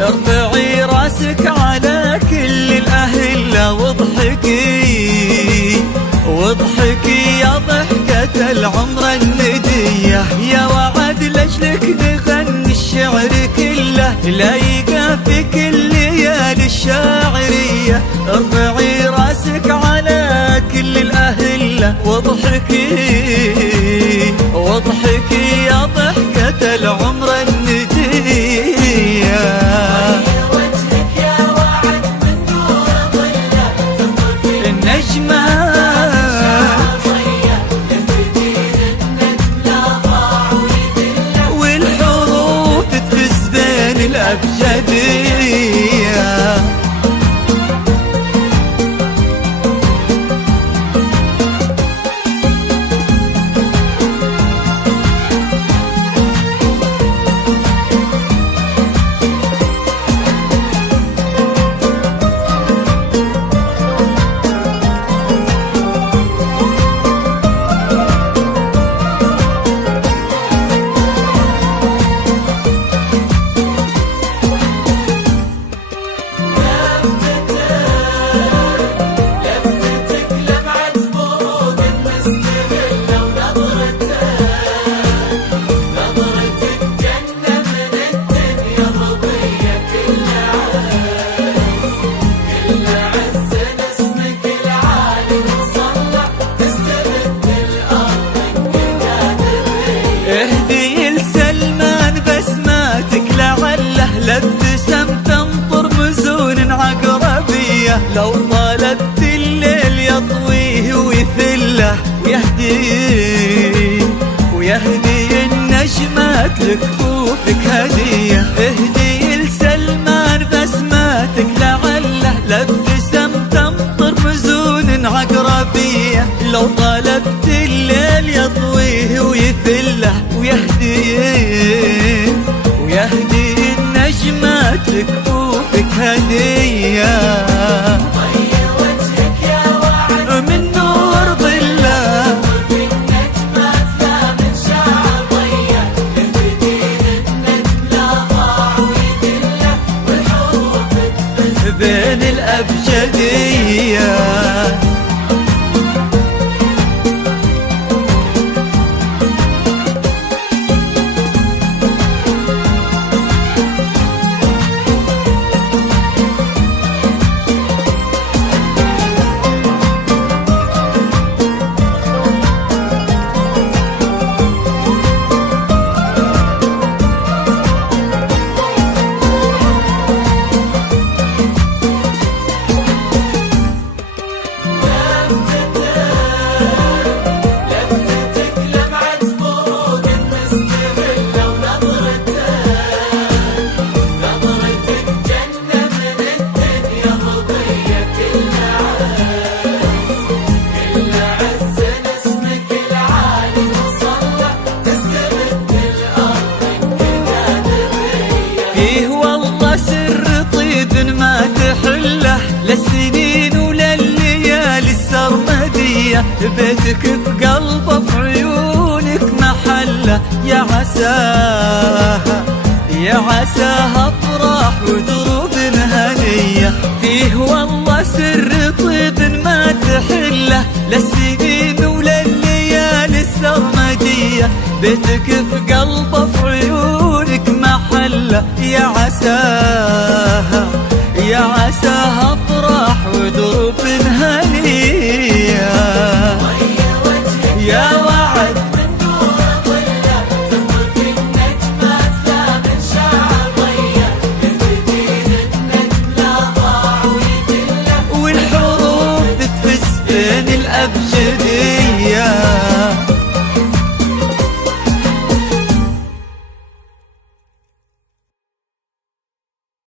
ارفعي راسك على كل الأهلة واضحكي واضحكي يا ضحكة العمر الندية، يا وعد لجلك نغني الشعر كله لايقة في كل ليالي الشاعرية. ارفعي راسك على كل الأهلة واضحكي واضحكي يا ضحكة العمر الندية. وجهك يا وعد من نور ظله تنظر في النجمة والحروف تفز بين الأبجدية. اهدي لسلمان بسماتك لعله لابتسم تنطر مزون عقربية، لو طالبت الليل يطويه ويثله ويهدي النجمات لكفوفك هدية. اهدي لسلمان بسماتك لعله لابتسم تنطر مزون عقربية، لو طالبت الليل يطويه ويثله ويهدي النجمات لكفوفك هدية. غير وجهك يا وعد من نور ظله في النجمات لا من شعر ضية، البديل النجم لا ضاع ويدله والحروف تفز بين الأبجدية. ما تحله للسنين ولليالي السرمدية، بيتك في قلبه في عيونك محله، يا عساها افراح ودروب هنية. فيه والله سر طيب ما تحله للسنين ولليالي السرمدية، بيتك في قلبه في عيونك محله، يا عساها